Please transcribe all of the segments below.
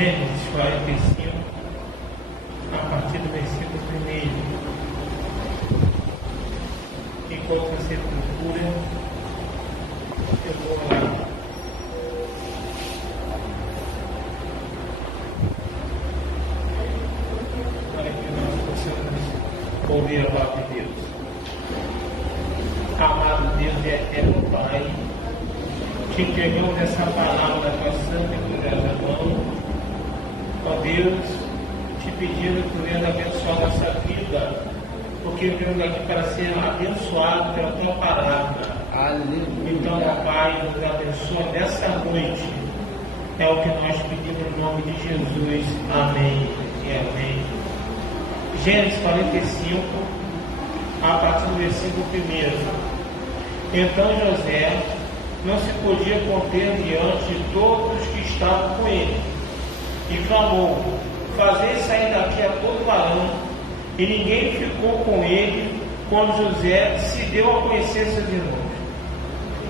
Gênesis 45, a partir do versículo 1. Enquanto você procura, eu vou lá. Para que nós possamos ouvir a palavra de Deus. Amado Deus e eterno Pai, te entregamos essa palavra da tua santa e gloriosa mão. Ó Deus, te pedindo que venha abençoar nossa vida, porque viemos aqui para ser abençoado pela tua palavra. Aleluia. Então, ó Pai, nos abençoa nessa noite. É o que nós pedimos no nome de Jesus. Amém e amém. Gênesis 45, a partir do versículo 1. Então José não se podia conter diante de todos que estavam com ele, e clamou: fazei sair daqui a todo varão. E ninguém ficou com ele quando José se deu a conhecer seus irmãos.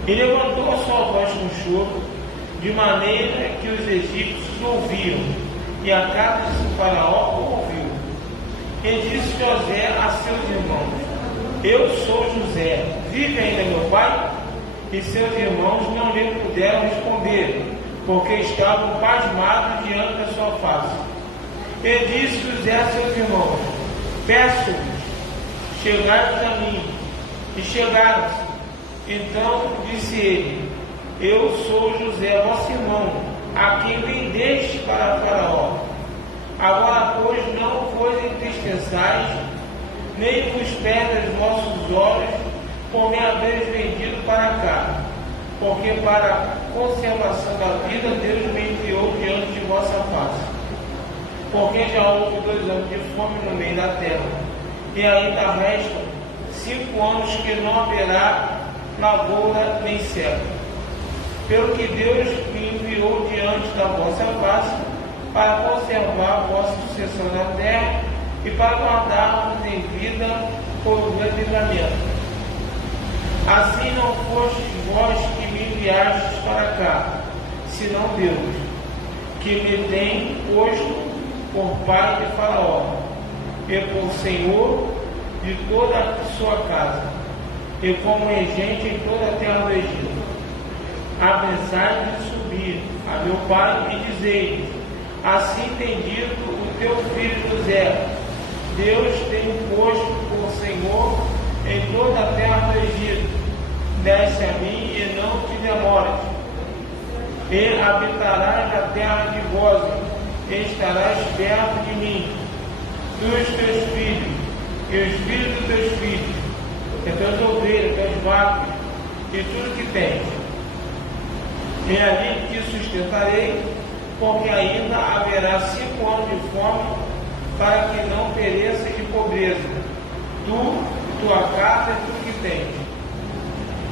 E levantou a sua voz com choro, de maneira que os egípcios ouviram, e a casa de Faraó ouviu. E disse José a seus irmãos: eu sou José, vive ainda meu pai? E seus irmãos não lhe puderam responder, porque estavam pasmados diante da sua face. E disse José a seus irmãos: peço-vos, chegai-vos a mim. E chegaram-se. Então disse ele: eu sou José, vosso irmão, a quem vendeste para Faraó. Agora, pois, não vos entristeçais, nem vos perdem os vossos olhos, por me haveres vendido para cá, porque para a conservação da vida Deus me enviou diante de vossa face. Porque já houve 2 anos de fome no meio da terra, e ainda restam 5 anos que não haverá lavoura nem seca. Pelo que Deus me enviou diante da vossa face, para conservar a vossa sucessão na terra, e para guardarmos em vida por o meu livramento. Assim não fostes vós que me enviastes para cá, senão Deus, que me tem posto por pai de Faraó, e por senhor de toda a sua casa, e como regente em toda a terra do Egito. Abençai-me de subir a meu pai e dizei-lhe: assim tem dito o teu filho José, Deus tem posto por senhor em toda a terra do Egito. Desce a mim e não te demores. E habitarás na terra de Gósen, e estarás perto de mim, tu e os teus filhos, e os filhos dos teus filhos, e teus ovelhas, teus vacos, e tudo que tens. E ali te sustentarei, porque ainda haverá 5 anos de fome, para que não pereças de pobreza, tu, tua casa e tudo que tens.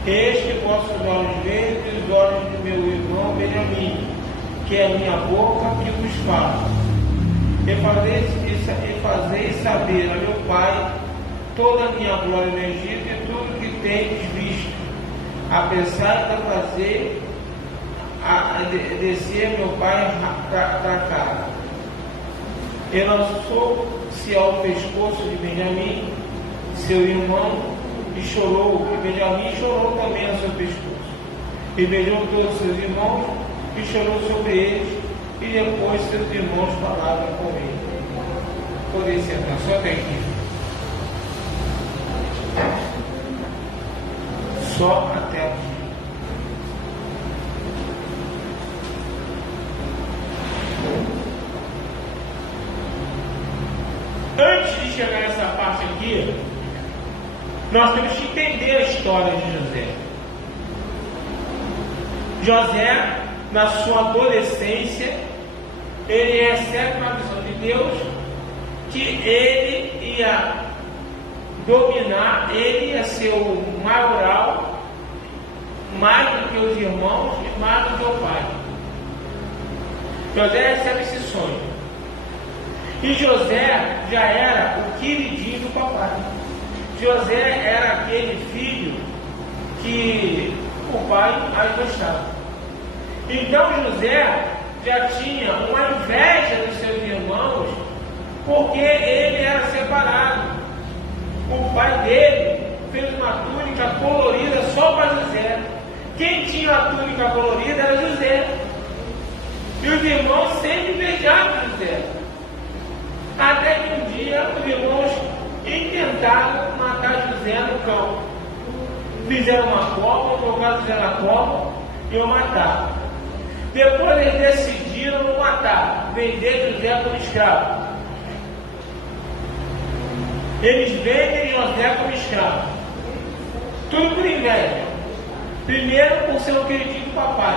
Este vossos olhos veem e os olhos do meu irmão Benjamim, que é a minha boca que vos fala. E fazeis saber a meu pai toda a minha glória no Egito e tudo que tendes visto, apesar de fazer descer meu pai para cá. E lançou-se ao pescoço de Benjamim, seu irmão, e chorou, e Benjamim chorou também ao seu pescoço. E beijou todos seus irmãos, e chorou sobre eles, e depois seus irmãos falaram com ele. Podem sentar, só até aqui. Só até aqui. Antes de chegar nessa parte aqui, nós temos que entender a história de José. José, na sua adolescência, ele recebe uma visão de Deus que ele ia dominar, ele ia ser o maioral, mais do que os irmãos e mais do que o pai. José recebe esse sonho. E José já era o queridinho do papai. José era aquele filho que o pai mais gostava. Então José já tinha uma inveja porque ele era separado. O pai dele fez uma túnica colorida só para José. Quem tinha a túnica colorida era José. E os irmãos sempre invejavam José. Até que um dia os irmãos intentaram matar José no campo. Fizeram uma cova, jogaram José na cova e o mataram. Depois eles decidiram não matar, vender José como escravo. Eles vendem José como escravo. Tudo por inveja. Primeiro, por ser um queridinho do papai.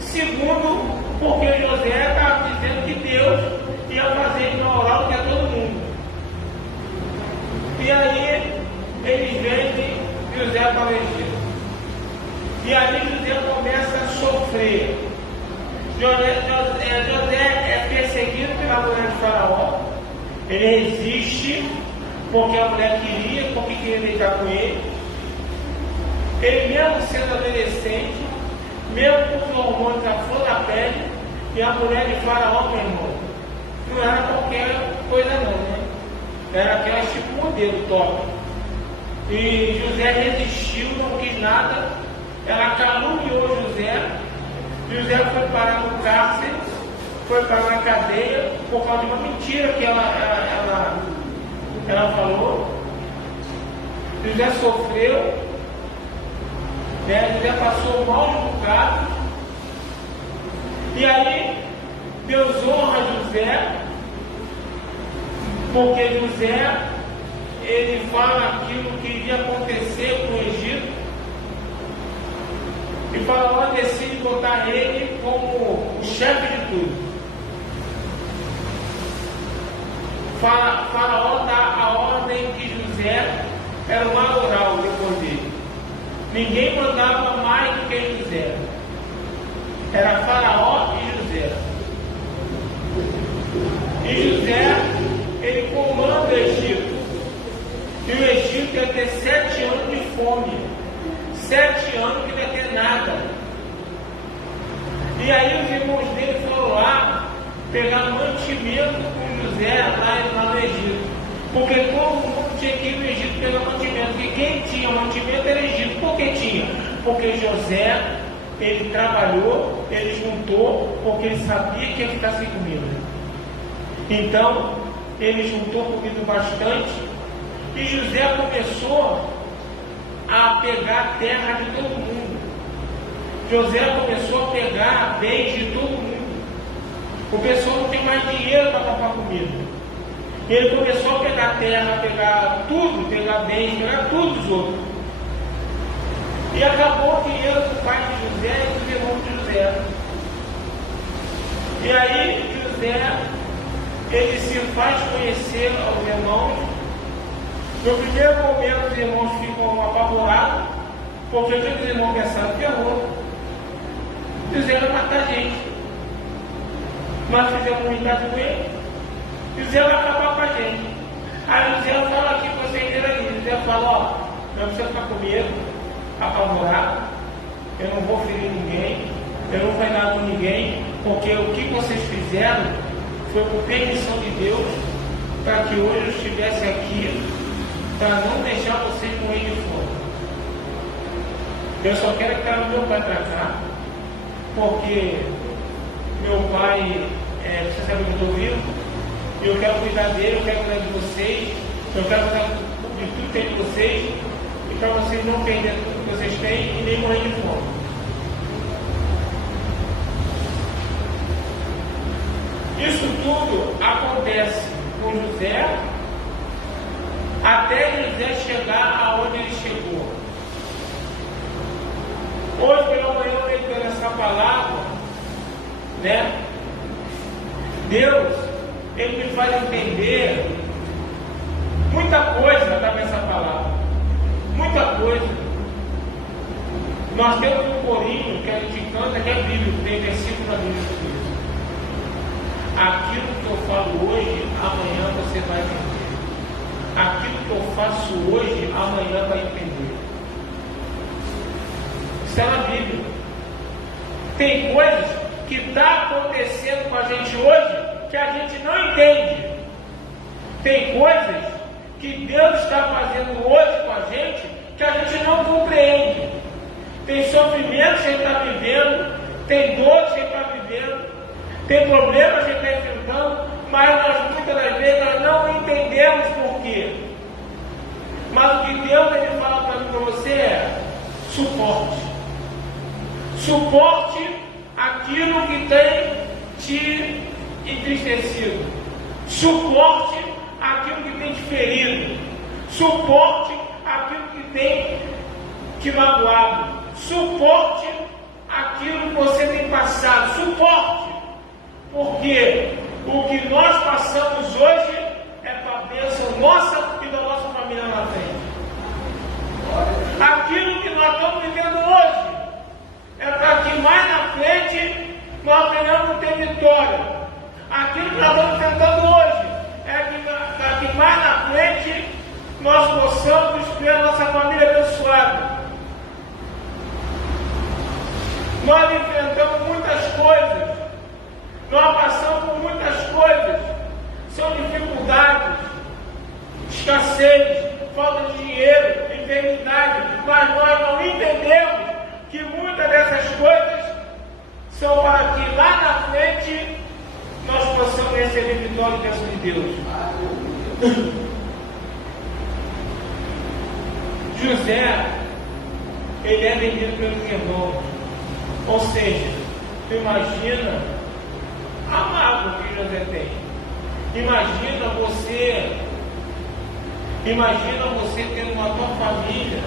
Segundo, porque José estava dizendo que Deus ia fazer ignorar o que é todo mundo. E aí, eles vendem José para o Egito. E ali José começa a sofrer. José é perseguido pela mulher de Faraó. Ele resiste porque a mulher queria, porque queria deitar com ele. Ele mesmo sendo adolescente, mesmo com os hormônios à flor da pele, e a mulher de Faraó, meu irmão, não era qualquer coisa não, né? Era aquela tipo modelo top. E José resistiu, não quis nada. Ela caluniou José. José foi parar no cárcere, foi parar na cadeia por causa de uma mentira que ela falou. José sofreu, né? José passou mal de bocado. E aí Deus honra José, porque José ele fala aquilo que iria acontecer com o Egito. E Faraó decide botar ele como o chefe de tudo. Faraó dá a ordem que José era o maioral depois dele. Ninguém mandava mais do que José. Era Faraó e José. E José, ele comanda o Egito. E o Egito ia ter 7 anos de fome. 7 anos que não ia ter nada. E aí os irmãos dele foram lá pegar mantimento com José lá no Egito. Porque todo mundo tinha que ir no Egito pegar mantimento. Porque quem tinha mantimento era Egito. Por que tinha? Porque José, ele trabalhou, ele juntou, porque ele sabia que ia ficar sem comida. Então, ele juntou comida bastante. E José começou a pegar a terra de todo mundo. José começou a pegar bens de todo mundo. O pessoal não tem mais dinheiro para comprar comida. Ele começou a pegar terra, pegar tudo, pegar bens, pegar tudo dos outros. E acabou que ele, o pai de José e os irmãos de José. E aí José, ele se faz conhecer aos irmãos. No primeiro momento os irmãos ficam apavorados, porque os irmãos pensaram que terror. Quiseram matar a gente. Mas fizemos unidade com ele. Quiseram acabar com a gente. Aí José fala aqui para você inteiro ali. José fala, ó, não precisa ficar com medo, apavorado. Eu não vou ferir ninguém. Eu não vou fazer nada com ninguém. Porque o que vocês fizeram foi por permissão de Deus, para que hoje eu estivesse aqui, para não deixar vocês com ele de fora. Eu só quero que traga meu pai para cá, porque meu pai precisa saber que eu estou vivo, e eu quero cuidar dele, eu quero cuidar de vocês, eu quero cuidar de tudo que tem de vocês, e para vocês não perderem tudo que vocês têm e nem morrer de fome. Isso tudo acontece com José, até José chegar aonde ele chegou. Hoje pela manhã eu meditando essa palavra, né? Deus, ele me faz entender muita coisa através dessa palavra. Muita coisa. Nós temos um corinho que a gente canta, que é bíblico, tem versículo na Bíblia sobre isso. Aquilo que eu falo hoje, amanhã você vai entender. Aquilo que eu faço hoje, amanhã vai entender. Isso é na Bíblia. Tem coisas que estão acontecendo com a gente hoje que a gente não entende. Tem coisas que Deus está fazendo hoje com a gente que a gente não compreende. Tem sofrimentos que a gente está vivendo, tem dores que a gente está vivendo, tem problemas que a gente está enfrentando, mas nós muitas das vezes nós não entendemos por quê. Mas o que Deus ele fala para mim e para você é suporte. Suporte aquilo que tem te entristecido. Suporte aquilo que tem te ferido. Suporte aquilo que tem te magoado. Suporte aquilo que você tem passado. Suporte. Porque o que nós passamos hoje é para a bênção nossa e da nossa família na frente. Aquilo que nós estamos vivendo hoje é para que mais na frente nós venhamos a ter vitória. Aquilo que nós estamos tentando hoje é para que mais na frente nós possamos ver a nossa família abençoada. Nós enfrentamos muitas coisas, nós passamos por muitas coisas, são dificuldades, escassez, falta de dinheiro, enfermidade, mas nós não entendemos que muitas dessas coisas são para que lá na frente nós possamos receber vitória e bênção de Deus. José, ele é vendido pelos irmãos, ou seja, tu imagina a mágoa que José tem. Imagina você tendo uma tua família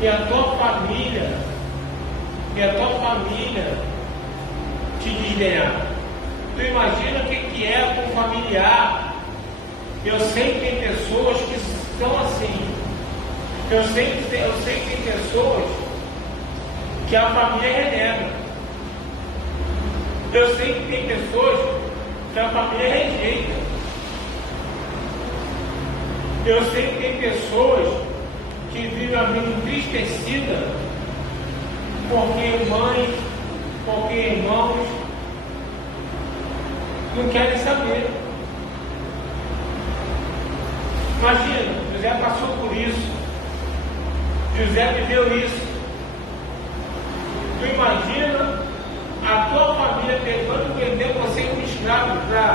e a tua família te desdenhar. Tu imagina o que é com um familiar. Eu sei que tem pessoas que são assim. Eu sei que tem pessoas que a família renega. Eu sei que tem pessoas que a família rejeita. Eu sei que tem pessoas que vivem a vida entristecida porque mães, porque irmãos não querem saber. Imagina, José passou por isso. José viveu isso. Tu imagina a tua família tentando vender você como escravo para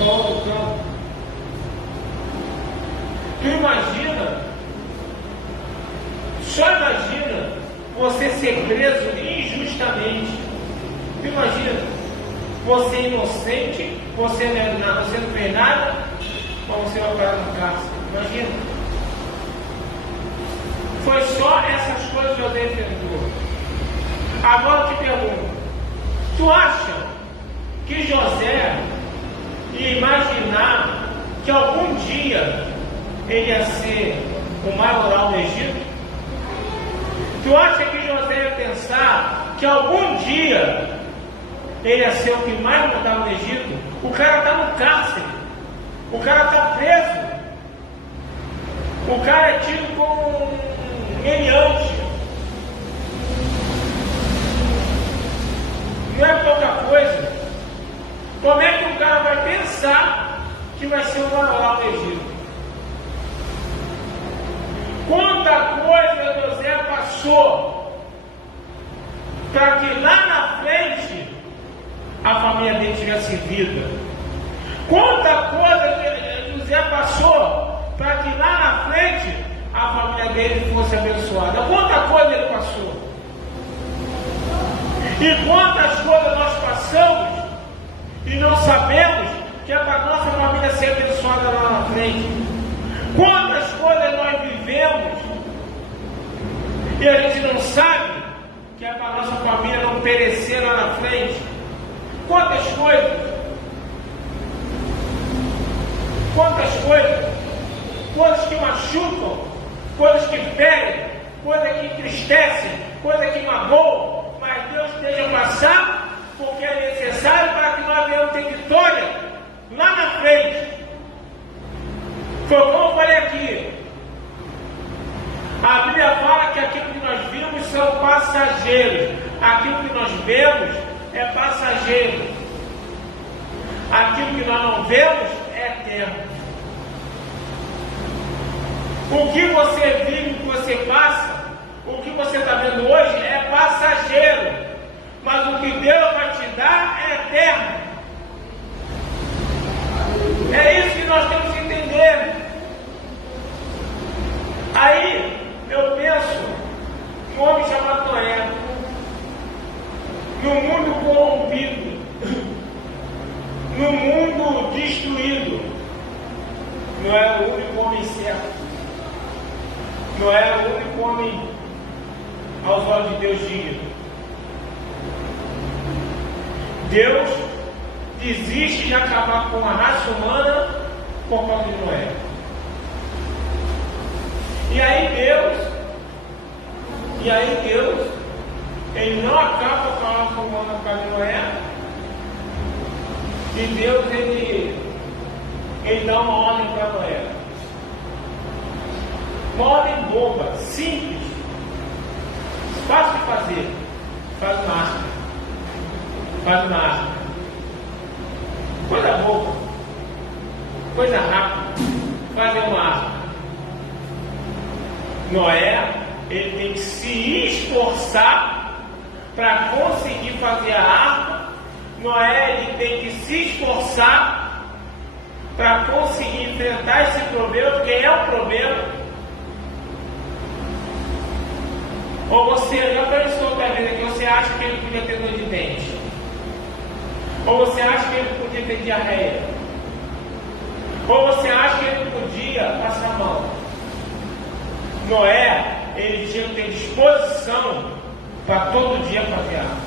o campo. Tu imagina, só imagina você ser preso injustamente. Tu imagina, você é inocente, você não fez nada, mas você vai parar no cárcere. Imagina. Foi só essas coisas que José enfrentou. Agora eu te pergunto, tu acha que José ia imaginar que algum dia ele ia ser o maioral do Egito? Tu acha que José ia pensar que algum dia ele ia ser o que mais mandava no Egito? O cara está no cárcere, o cara está preso, o cara é tido como um meliante. Não é pouca coisa. Como é que o cara vai pensar que vai ser o maioral do Egito? Quanta coisa José passou para que lá na frente a família dele tivesse vida. Quanta coisa José passou para que lá na frente a família dele fosse abençoada. Quanta coisa ele passou. E quantas coisas nós passamos e não sabemos que é para a nossa família ser abençoada lá na frente. Quantas coisas nós vivemos e a gente não sabe que é para a nossa família não perecer lá na frente. Quantas coisas? Quantas coisas? Coisas que machucam, coisas que ferem, coisas que entristecem, coisas que magoam, mas Deus deixa passar porque é necessário para que nós venhamos ter vitória lá na frente. Foi como eu falei aqui. A Bíblia fala que aquilo que nós vimos são passageiros. Aquilo que nós vemos é passageiro. Aquilo que nós não vemos é eterno. eterno. O que você vive, o que você passa, o que você está vendo hoje é passageiro, mas o que Deus vai te dar é eterno. É isso que nós temos que entender. Aí eu penso num homem chamado Noé, no mundo corrompido, no mundo destruído. Não era o único homem certo, não era o único homem aos olhos de Deus digno. Deus desiste de acabar com a raça humana por causa de Noé. E aí Deus, ele não acaba com a raça humana por causa de Noé. E Deus, ele dá uma ordem para Noé. Uma ordem boba, simples, fácil de fazer. Faz uma arca. Coisa boba, coisa rápida, fazer uma arca. Noé, ele tem que se esforçar para conseguir fazer a arca. Noé, ele tem que se esforçar para conseguir enfrentar esse problema, que é um problema. Ou você já pensou talvez que você acha que ele podia ter dor de dente? Ou você acha que ele podia ter diarreia? Ou você acha que ele podia passar mal? Noé, ele tinha que ter disposição para todo dia fazer arca.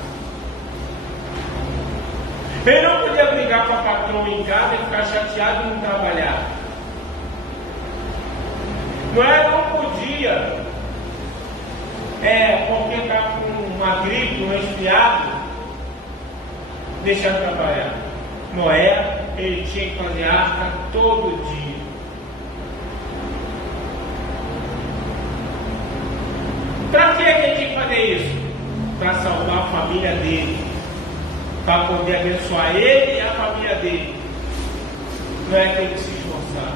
Ele não podia brigar com a patroa em casa e ficar chateado e não trabalhar. Noé não podia, porque está com uma gripe, um resfriado, deixar de trabalhar. Noé, ele tinha que fazer arca todo dia. Para que ele tinha que fazer isso? Para salvar a família dele, para poder abençoar ele e a família dele. Noé tem que se esforçar.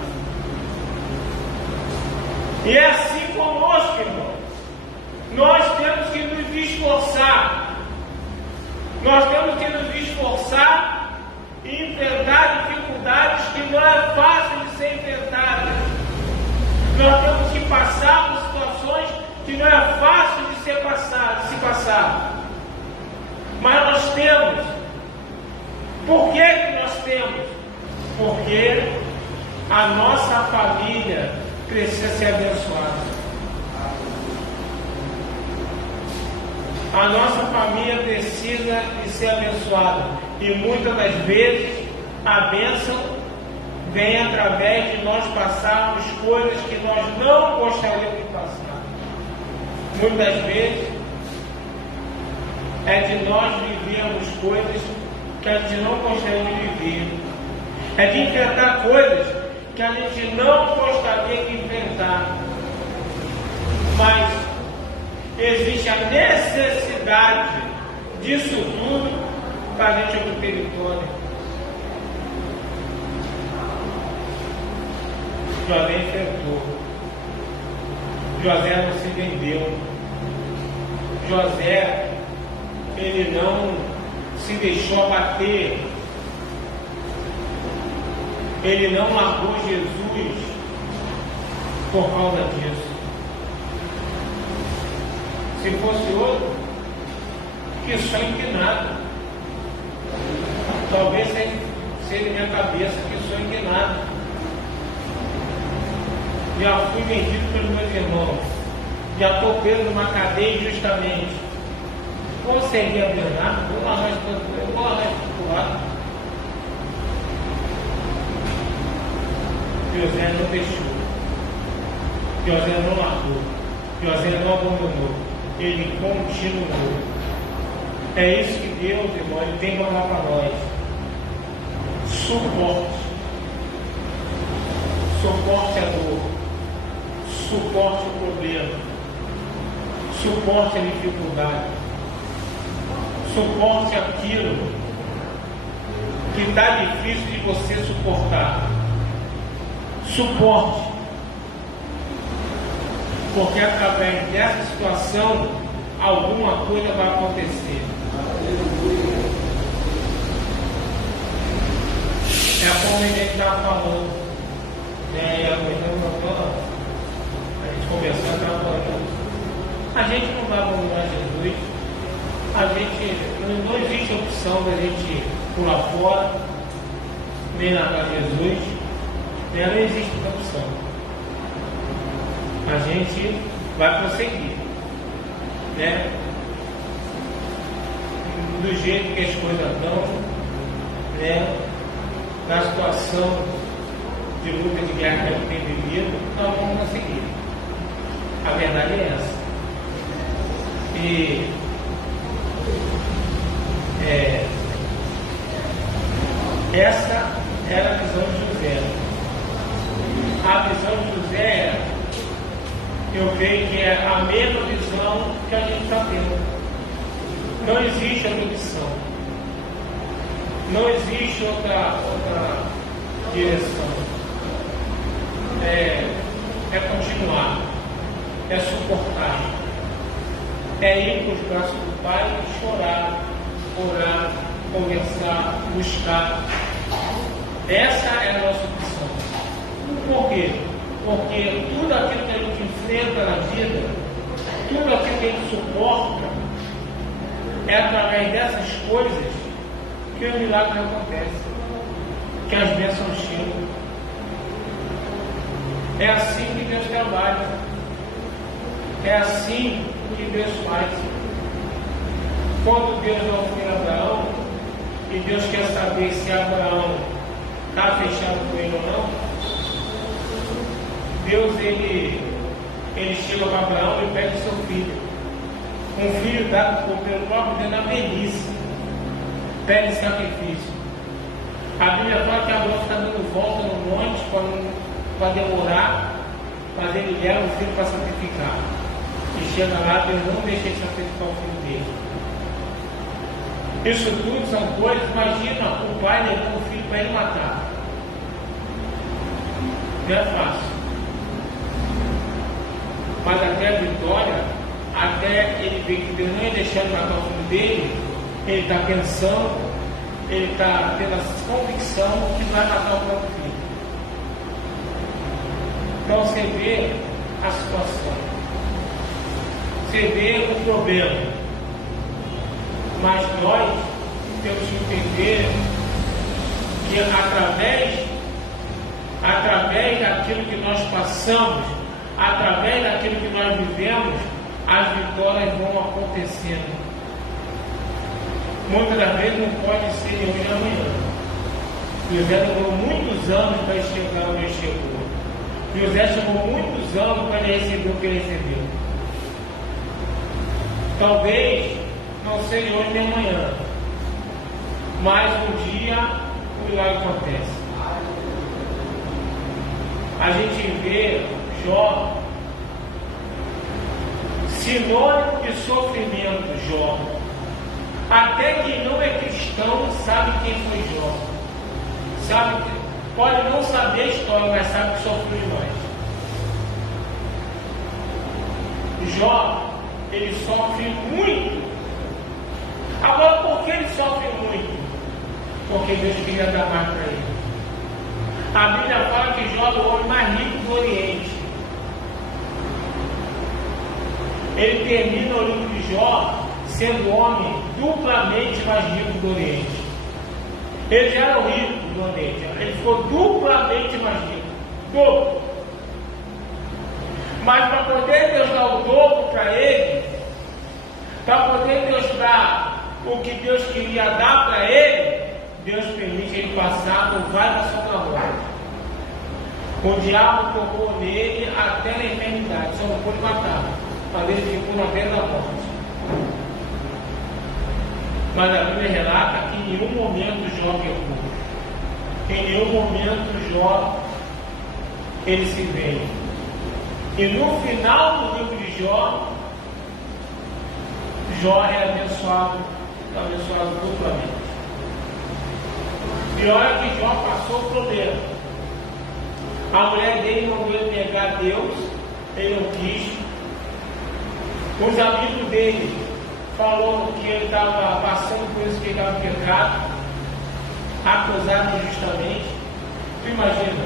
E é assim conosco, irmão. Nós temos que nos esforçar. Nós temos que nos esforçar e enfrentar dificuldades que não é fácil de ser enfrentadas. Nós temos que passar por situações que não é fácil de se passar. Mas nós temos. Por que nós temos? Porque a nossa família precisa ser abençoada. A nossa família precisa de ser abençoada. E muitas das vezes a bênção vem através de nós passarmos coisas que nós não gostaríamos de passar. Muitas vezes é de nós vivermos coisas que a gente não gostaria de viver. É de enfrentar coisas que a gente não gostaria de enfrentar. Mas existe a necessidade disso tudo para a gente obter vitória. José enfrentou. José não se vendeu. José, ele não se deixou abater. Ele não largou Jesus por causa disso. Se fosse outro, que só inclinado. Talvez seja minha cabeça, que sou inclinado. Já fui vendido pelos meus irmãos. Já estou preso numa cadeia injustamente. Consegui a verdade, vou largar isso para o lado. José não deixou. José não largou. José não abandonou. Ele continuou. É isso que Deus, irmão, ele tem para dar para nós. Suporte. Suporte a dor. Suporte o problema. Suporte a dificuldade. Suporte aquilo que está difícil de você suportar. suporte, porque através dessa situação alguma coisa vai acontecer. É como a gente estava falando, né? A gente conversando, estava falando. A gente não vai abandonar Jesus, não existe opção da gente pular fora, nem largar Jesus, né? Não existe opção. A gente vai prosseguir, né? Do jeito que as coisas estão, né? Na situação de luta de guerra que a gente tem vivido, nós vamos conseguir. A verdade é essa. E essa era a visão de José. A visão de José, eu creio que é a mesma visão que a gente está tendo. Não existe outra opção. Não existe outra direção. É continuar. É suportar. É ir para os braços do Pai e chorar, orar, conversar, buscar. Essa é a nossa opção. Por quê? Porque tudo aquilo que a gente enfrenta na vida, tudo aquilo que a gente suporta, é através dessas coisas que o milagre acontece, que as bênçãos chegam. É assim que Deus trabalha. É assim que Deus faz. Quando Deus não foi a Abraão, e Deus quer saber se Abraão está fechado com ele ou não, Deus ele chega para Abraão e pede seu filho. Um filho dado pelo próprio Deus na velhice. Pede sacrifício. A Bíblia fala que Abraão está dando volta no monte para demorar, mas ele leva o filho para sacrificar. E chega lá, Deus não deixa ele sacrificar o filho dele. Isso tudo são coisas, imagina o pai levando o filho para ele matar. Não é fácil. Mas até a vitória, até ele ver que Deus não ia deixar ele matar o filho dele, ele está pensando, ele está tendo a convicção que vai matar o próprio filho. Então você vê a situação, você vê o problema, mas nós temos que entender que através daquilo que nós passamos, através daquilo que nós vivemos, as vitórias vão acontecendo. Muitas das vezes não pode ser de hoje a amanhã. José demorou muitos anos para chegar onde ele chegou. José chamou muitos anos para ele receber o que ele recebeu. Talvez não seja hoje nem amanhã, mas um dia o milagre acontece. A gente vê Jó, sinônimo de sofrimento, Jó. Até quem não é cristão sabe quem foi Jó. Sabe, pode não saber a história, mas sabe que sofreu demais. Jó, ele sofre muito. Agora, por que ele sofre muito? Porque Deus queria dar mais para ele. A Bíblia fala que Jó é o homem mais rico do Oriente. Ele termina o livro de Jó sendo o homem duplamente mais rico do Oriente. Ele já era o rico do Oriente, ele ficou duplamente mais rico. Dobro. Mas para poder Deus dar o dobro para ele, para poder Deus dar o que Deus queria dar para ele, Deus permite ele passar por várias situações. O diabo tomou nele até na eternidade, só não pôde matar, mas ele ficou na beira da morte. Mas a Bíblia relata que em nenhum momento Jó pecou. Em nenhum momento Jó ele se veio. E no final do livro de Jó, Jó é abençoado duplamente. E olha que Jó passou problema. A mulher dele mandou ele negar Deus, ele não quis. Os amigos dele falaram que ele estava passando por isso, que ele estava pecado, acusado injustamente. Tu imagina,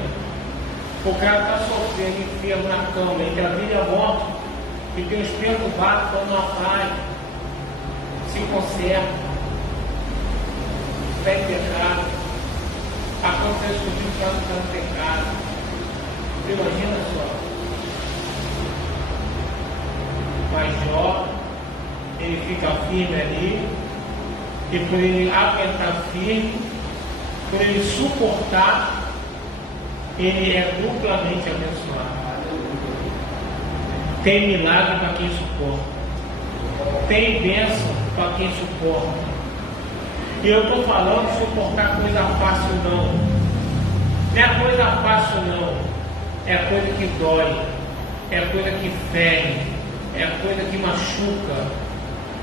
o cara está sofrendo, enfermo na cama, entre a vida e a morte, e tem os perturbados, estão na praia, se conserva, está em pecado, acontece com o filho que está no pecado. Tu imagina só. Mas Jó, ele fica firme ali, e por ele aguentar firme, por ele suportar, ele é duplamente abençoado. Tem milagre para quem suporta, tem bênção para quem suporta. E eu estou falando de suportar coisa fácil não. Não é coisa fácil não, é coisa que dói, é coisa que fere, é coisa que machuca,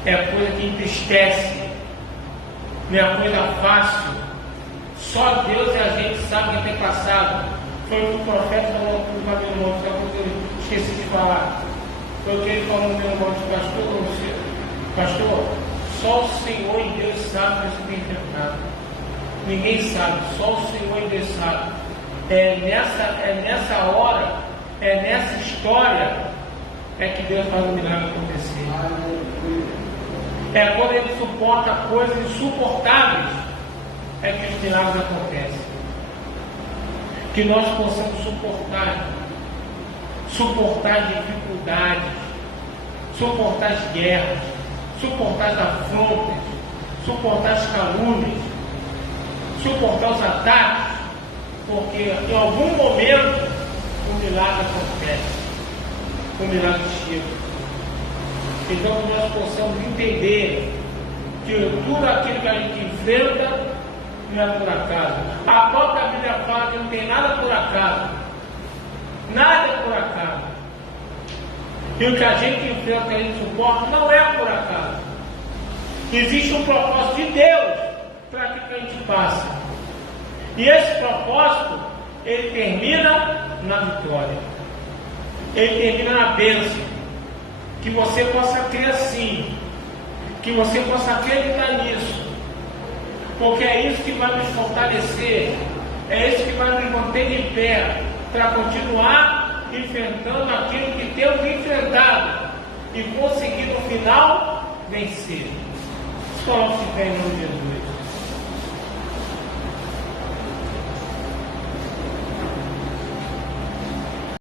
é coisa que entristece, não é coisa fácil. Só Deus e a gente sabe o que tem passado. Foi o que o profeta falou para o meu irmão, só que eu esqueci de falar. Foi o que ele falou no meu irmão, pastor, só o Senhor e Deus sabe o que tem enfrentado. Ninguém sabe, só o Senhor e Deus sabe. É nessa hora, é nessa história, é que Deus faz o milagre acontecer. É quando Ele suporta coisas insuportáveis, é que os milagres acontecem. Que nós possamos suportar dificuldades, suportar as guerras, suportar as afrontas, suportar as calúnias, suportar os ataques, porque em algum momento o milagre acontece, o milagre chega. Então que nós possamos entender que tudo aquilo que a gente enfrenta não é por acaso. A própria Bíblia fala que não tem nada por acaso. Nada é por acaso. E o que a gente enfrenta, que a gente suporta, não é por acaso. Existe um propósito de Deus para aquilo que a gente passa. E esse propósito, ele termina na vitória. Ele termina na bênção. Que você possa crer assim. Que você possa acreditar nisso. Porque é isso que vai nos fortalecer, é isso que vai nos manter de pé, para continuar enfrentando aquilo que temos enfrentado e conseguir no final vencer. Coloque-se em pé em nome de Jesus.